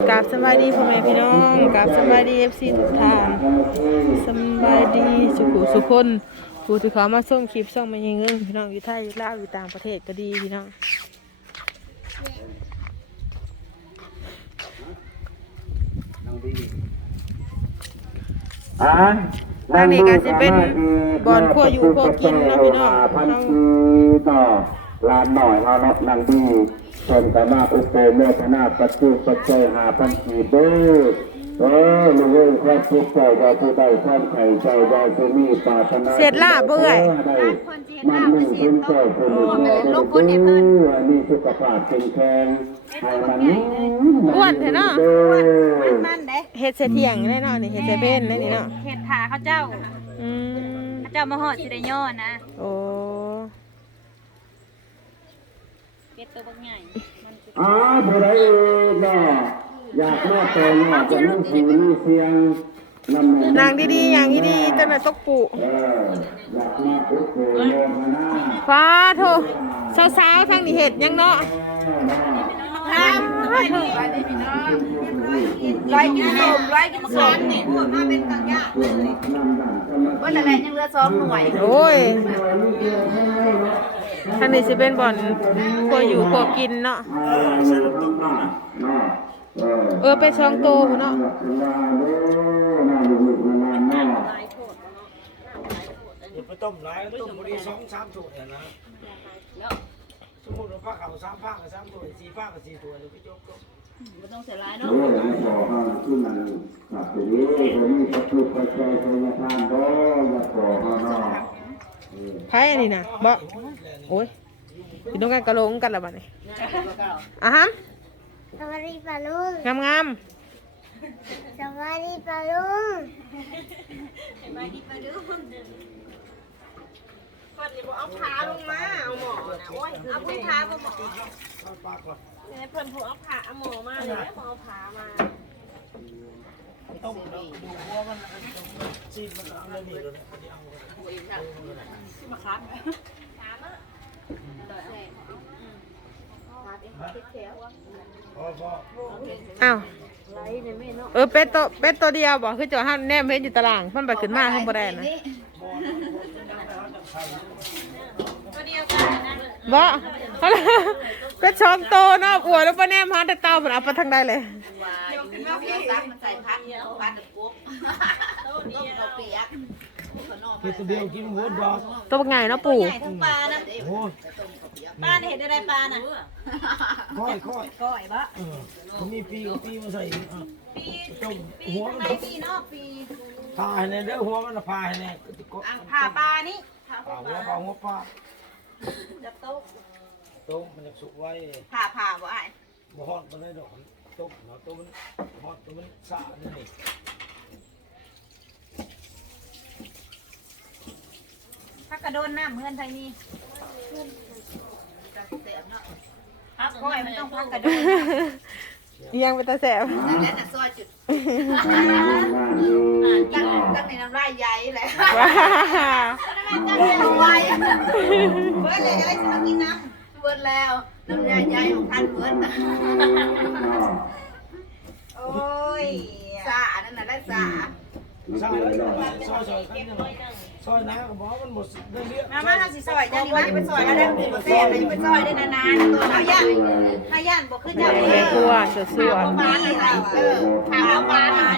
กราบสบายดีพ่อแม่พี่น้องกราบสบายดีเอฟซีทุกท่านสบายดีสุขุสุขคนผู้ที่เขามาส่งคลิปส่งมาเงินพี่น้องอยู่ไทยอยู่ลาวอยู่ต่างประเทศก็ดีพี่น้องอ่าทางนี้ก็สิเป็นบอนขั้วอยู่ขั้วกินเนาะพี่น้องพันปีต่อ ลานหน่อยเฮาเนาะนางดีเพิ่นก็มาอุปโภเมทนาปัจจุปัจจัยหาพันปีเด้อเออลูกเอ้ยความสุขใจเราผู้ใดความไข่ใจเราจะมีปรารถนาเสร็จลาบเบื่อยได้มันหนึ่งคุณเจ้าคุณลูกแม่เด้อเด้ออันนี้สุขภาพเป็นแข็งให้มันนิ่มอ้วนเถอะเนาะเด้อ มันเด้เฮ็ดเสถียงแน่นอนนี่เฮ็ดเสเป็นแน่นี่เนาะเห็ดขาเขาเจ้าอืมเขาเจ้ามาหอดสิได้ย่อนะ โอ้ เป็ดตัวบักใหญ่มันจะอ้าผู้ใดเองเนาะอยากมาแต่งเนาะจะมีผู้มีเสียงนำแม่นางดีๆอย่างดีๆจังได๋ตกปุเอออยากมาอุปโภโยมนาฟ้าโทสาวๆทางนี้เฮ็ดหยังเนาะทำร้อยกินส้มร้อยกินส้มนี่พูดมาเป็นตังยาว่าแต่แหละยังเหลือสองหน่วย โอ้ยทางนี้สิเป็นบ่อนครัวอยู่ครัวกินเนาะเออไปช่องโตเนาะอย่าไปต้มหลายต้มพอดีสองสามถ้วยอะนะสมมติว่าผ้าขาวสามผ้ากับสามถ้วยสี่ผ้ากับสี่ถ้วยเลยพี่โจ๊กก็ไม่ต้องเสียรายเนาะขอให้ที่มันขับไปเรื่อยๆนี่ก็คือปัจจัยธนาคารก็อยากขอให้เนาะ ไผอันนี้น่ะบ่โอ้ยกินต้องกันกะโหลงกันละบัดนี้อะฮะสวัสดีปาลุงงามสวัสดีปาลุงเอาผ้าลงมาเอาหมอนะโอ้ยเอาพื้นผ้ามาหมอเข้าปากก่อนเนี่ยเพิ่นผูกเอาผ้าเอาหมอมาเลยหมอเอาผ้ามา ต้มแล้วดูหัวมันซีนมันเอาเลยนี่เลยเดี๋ยวเอามาครับพอพอๆอ้าวเออเป็ดตัวเป็ดตัวเดียวบ่คือเจ้าหันแนมเห็นอยู่ตารางมันไปขึ้นมาข้างบ่ได้นะตัวเดียวกันนะบ่เป็ดช่องโตเนาะอวดแล้วบ่แนมหาแต่เต้าเพิ่นเอาไปทางใดเลย ขึ้นมาพี่ซักมันใส่พักพักกับกุ๊บต้มเขาเปียกกินตัวเดียวกินหัวดอกตัวบักใหญ่เนาะปู่ใหญ่ทั้งปลานะโอ้ยปลาเห็นอะไรปลาน่ะค่อยค่อยก้อยบะผมมีปีกปีมาใส่ปีต้มหัวมันปีเนาะปีพาให้แน่เด้อหัวมันพาให้แน่ก็อะผ่าปลานี่ผ่าหัวปลาหัวปลาจะโต๊ะโต้มมันจะสุกไว้ผ่าผ่าบ่ไอ้บ่ฮอดมันได้ดอก ต้มเนาะต้มมันฮอดต้มมันสะนี่ถ้ากระโดนน้ำเพื่อนไทยนี่ก้อยมันต้องพักกระโดนเอียงไปตาแสบนั่นแหละน่ะซอยจุดตั้งตั้งในน้ำลายใหญ่แหละว้าตั้งในน้ำลายเบิร์ดเลยอะไรจะมากินน้ำเบิร์ดแล้ว น้ำลายใหญ่ของท่านเบิร์ดโอ้ยสานั่นน่ะแล้วสาซอยซอยซอยกันเนี่ยซอยน้ำก็บอกมันหมดได้เรียมามาทำสิซอยจ้าดีว่าจะไปซอยแล้วได้บ่แซ่บเลยไปซอยได้นานๆตัวหายานหายานบ่คือเจ้าแม่ครัวสวสวเอาปลาเลยค่ะเออเอาปลามา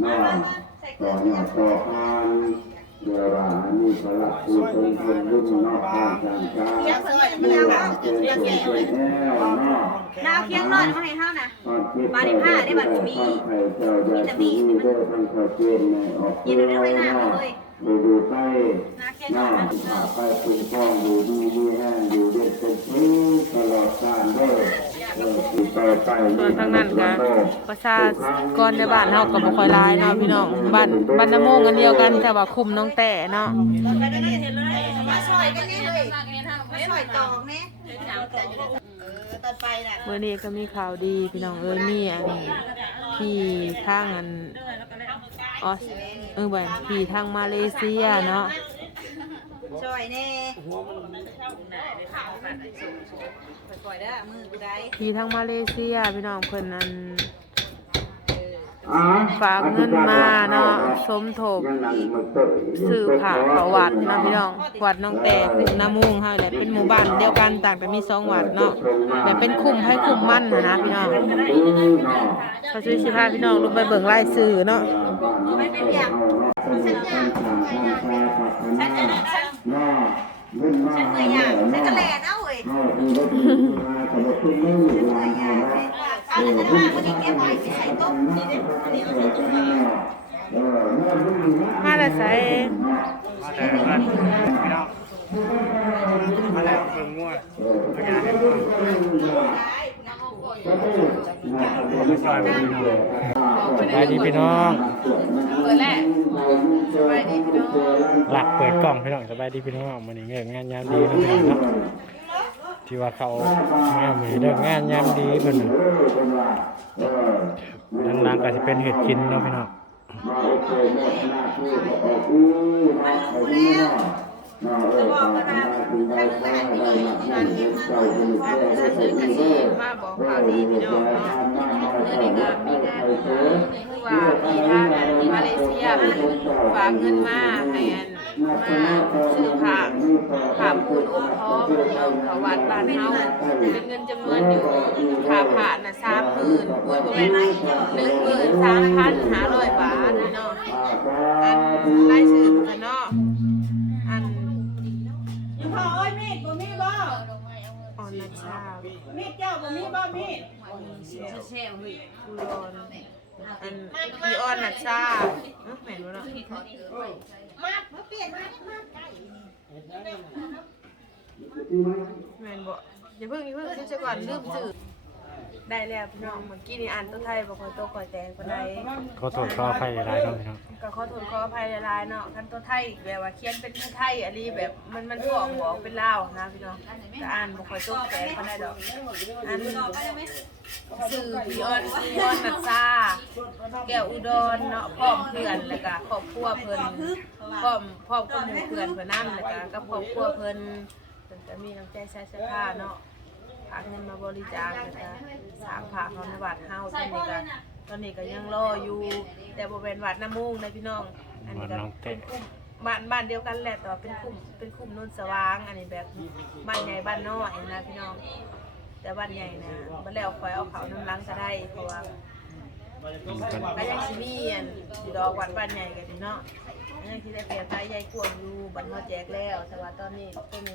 เนาะต่อเนาะต่อพานเดี๋ย วว่านี่พลักผู้คนคนรุ่นเนาะทางการค้าเคียงซอยมันเดี๋ยวอาว่าเป็นคนเป็นแน่เนาะดาวเคียงนอนมาให้เฮานะมาในผ้าได้บัดมีมีแต่มีนี่มันทางเขาเจนในออกเนาะดูดูไปนาเคียงนเนาะอนมันไปคุณพ่ออยู่ดีดีแห้งอยู่เด็ดเป็นพื้นตลอดการเด้อ สิไปไปส่วนทางนั้นก็ประชากรในบ้านเฮาก็บ่ค่อยหลายเนาะพี่น้องบ้านบ้านน้ำโมงกันเดียวกันแต่ว่าคุมน้องแต่เนาะมาซอยกันนี่เลยมาซอยตอกนี่เออตอนไปน่ะมื้อนี้ก็มีข่าวดีพี่น้องเอ้ยมีอันที่ทางอันออสเออแบบที่ทางมาเลเซียเนาะ ซอยแน่หัวมันปล่อยได้มือกูได้ที่ทางมาเลเซียพี่น้องเพิ่นอันฝากเงินมาเนาะสมทบยังนั่งมันเตยซื้อผ้าเขาวัดเนาะพี่น้องวัดน้องแต่คือน้ามุงเฮาแหละเป็นหมู่บ้านเดียวกันต่างแต่มีสองวัดเนาะแบบเป็นคุมให้คุมมั่นนะนะพี่น้องเขาช่วยสิพาพี่น้องลงไปเบิ่งรายชื่อเนาะไม่เป็นอย่างฉันอย่ ฉันเมย์อยอย่างฉันก็แลนะเว้ยเหนื่อยอย่างเอาเลยนะว่าคนนี้เก็บไว้ใส่ต้มนี่เด็ดนี่เอาใส่ต้มมามาและไสมาแต่บ้านพี่น้องมาแล้วเบิ่งงัวตัวอย่าให้ฟังสบายดีพี่น้องเปิดแล้ว หลักเปิดกล่องพี่น้องสบายดีพี่น้องมันนี่เงินงานยามดีนะพี่น้องเนาะที่ว่าเขางานมือเลิกงานยามดีเพิ่นด้านล่างก็สิเป็นเห็ดกินเนาะพี่น้องจะบอกว่านะถ้าลูกหลานไม่ดีที่ร้านเก็บมาหน่อยว่าฉันซื้อกะทิมาบอกข่าวดีพี่น้องเนาะเมื่อนี้ก็มีงานคือว่ามีทาน มาเลเซียฝากเงินมาให้อันมาซื้อผ้าผ้าพูนอ้มทองเมืองเขาวัดบ้านเฮาเป็นเงินจำนวนอยู่ค่าผ้าน่ะสามหมื่นปูนประมาณหนึ่งหมื่นสามพันห้าร้อยบาทเนาะอันรายชื่อเนาะอันยังพอเอ้ยมีดบ่มีบ่ออนนะจ้ามีดเจ้าบ่มีบ่มีดเซลล์เฮ้ยกูรอ นพี่ออนนัชชาเอ้าแม่นบ่เนาะมาเปลี่ยนมามาแม่นบ่อย่าเพิ่งอย่าเพิ่งคิดซะก่อนลืมชื่อ ได้แล้วพี่น้องเมื่อกี้นี่อ่านตัวไทยบ่ค่อยโตค่อยแตงปานใดขอโทษขออภัยหลายๆเนาะพี่น้องก็ขอโทษขออภัยหลายๆเนาะคันตัวไทยแบบว่าเขียนเป็นไทยอันนี้แบบมันมันบอกบอกเป็นลาวนะพี่น้องก็อ่านบ่ค่อยโตแตงปานใดดอกอันชื่อพี่ออนพี่ออนนัชชาแก้วอุดรเนาะพร้อมเพื่อนแล้วก็ครอบครัวเพิ่นพร้อมพร้อมกับหมู่เพื่อนเพื่อนนั่นแล้วก็กับครอบครัวเพิ่นเพิ่นก็มีน้ำใจใส่เสื้อผ้าเนาะ ฝากเงินมาบริจาคแล้วก็สร้างผ้าของในวัดเฮาตอนนี้ก็ตอนนี้ก็ยังรออยู่ แต่บ่เป็นวัดน้ำมุ่งนะพี่น้อง อันนี้ก็วัดน้องเตะเป็นกลุ่มบ้านบ้านเดียวกันแหละแต่ว่าเป็นกลุ่มเป็นกลุ่มนุ่นสว่าง อันนี้แบบบ้านใหญ่บ้านน้อยนะพี่น้อง แต่บ้านใหญ่นะบ่แล้วคอยเอาเขาน้ำล้างก็ได้เพราะว่าก็ยังสิมีอันสิดอกวัดบ้านใหญ่กันนี่เนาะ ยังสิได้เปลี่ยนไทยใหญ่กวางอยู่บันเฮาแจกแล้ว แต่ว่าตอนนี้ก็มี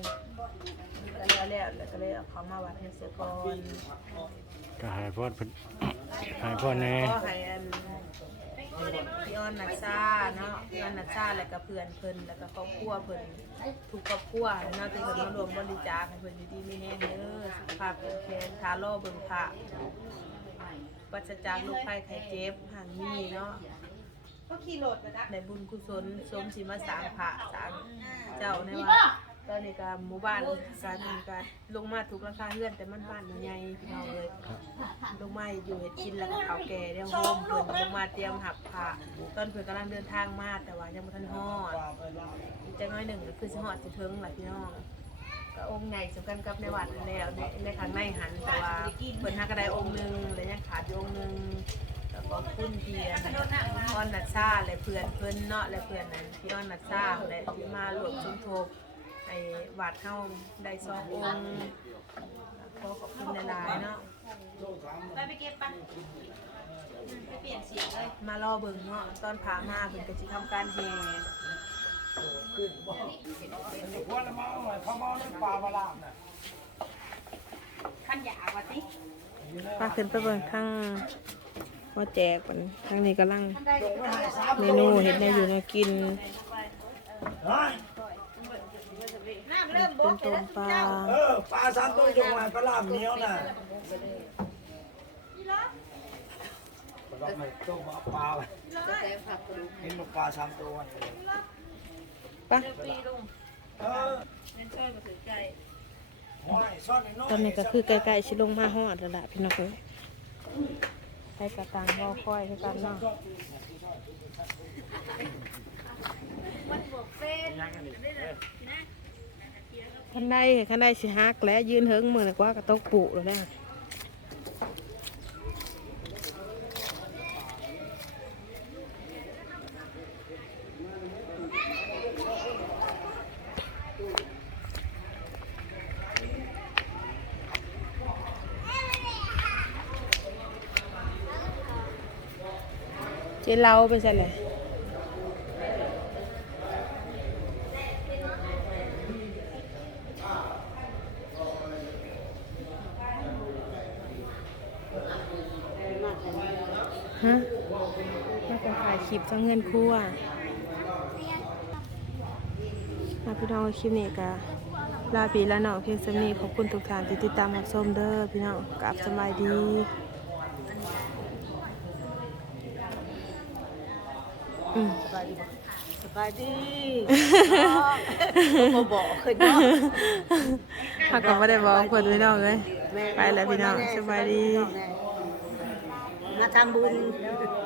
ก็แล้วแล้วแล้วก็เลยเอาเขามาวัดให้เสียก่อนก็ให้พวดเพิ่นให้พวดแน่ก็ให้อันพี่ออนนักซาเนาะพี่ออนนักซาแล้วก็เพื่อนเพิ่นแล้วก็ครอบครัวเพิ่นทุกครอบครัวเนาะที่เพิ่นมารวมบริจาคให้เพิ่นอยู่ดีมีแน่เด้อสุขภาพแข็งแรงทาโลเบิ่งพระปราศจากโรคภัยไข้เจ็บห่างมีเนาะ ก็ขี่รถมาดักในบุญกุศลสมสิมาสร้างพระสร้างเจ้าในวัดตอนนี้ก็หมู่บ้านการมีการลงมาถูกราคาเฮือนแต่มันบ้านมันใหญ่พี่น้องเลยลงมาอยู่เฮ็ดกินแล้วก็ข้าวแก่เดี๋ยวโฮมเพิ่นลงมาเตรียมหับพระตอนเพิ่นกำลังเดินทางมาแต่ว่ายังบ่ทันฮอดอีกจักหน้อยหนึ่งก็คือสิฮอดสิถึงล่ะพี่น้องก็องค์ใหญ่สำคัญกับในวัดนั่นแล้วในในข้างในหันแต่ว่าเพิ่นหาก็ได้องค์หนึงแล้วยังขาดอยู่องค์หนึงก็ ขอบคุณพี่อันออนนัดซาและเพื่อนเพิ่อนเนาะและเพื่อนนั้นพี่ออนนัดซาและที่มารวมชุมทบไอ้วัดเฮาได้สององค์ขอขอบคุณหลายๆเนาะไปไปเก็บปะไปเปลี่ยนสีเลยมารอเบิ่งเนาะตอนพามาเพิ่นก็สิทำการแห่พวดมาเอาไว้เขามาเอาปลามาลามน่ะขั้นยาวะสิพาขึ้นไปเบิ่งทาง ว่าแจกมันทางนี้กำลังเมนูเฮ็ดแนวอยู่แนวกินเฮ้ยน้ำเริ่มบเป็กนต้มปลาเออปลาสามตัวจงมาปลาลามเหนียวน่ะปลาไม่ต้มเอาปลาไว้เห็นมันปลาสามตัวปะเออห้อยซ่อนไอ้น้อยตอนนี้ก็คือใกล้ๆสิลงมาฮอดแล้วล่ะพี่น้องเอ้ย ไปกระตังรอคอยคือกันเนาะขันได้ขันได้สิฮักและยืนเฮิงมือหนักว่ากระตกปุแล้วแหละ เจ๊เล้าไปใช่เลยฮะมาจะถ่ายคลิปทั้งเงินครั่วมาพี่น้องคลิปนี้ก็ลาพี่ลาน้อเพียงสำนีขอบคุณทุกท่านที่ติดตามรับชมเด้อพี่น้องกลับสบายดี อืม สบายดีสบายดีบ่บอกเคยบอกถ้าก็ไม่ได้บอกเพื่อนพี่น้องเลยไปแล้วพี่น้องสบายดี มาทำบุญอืม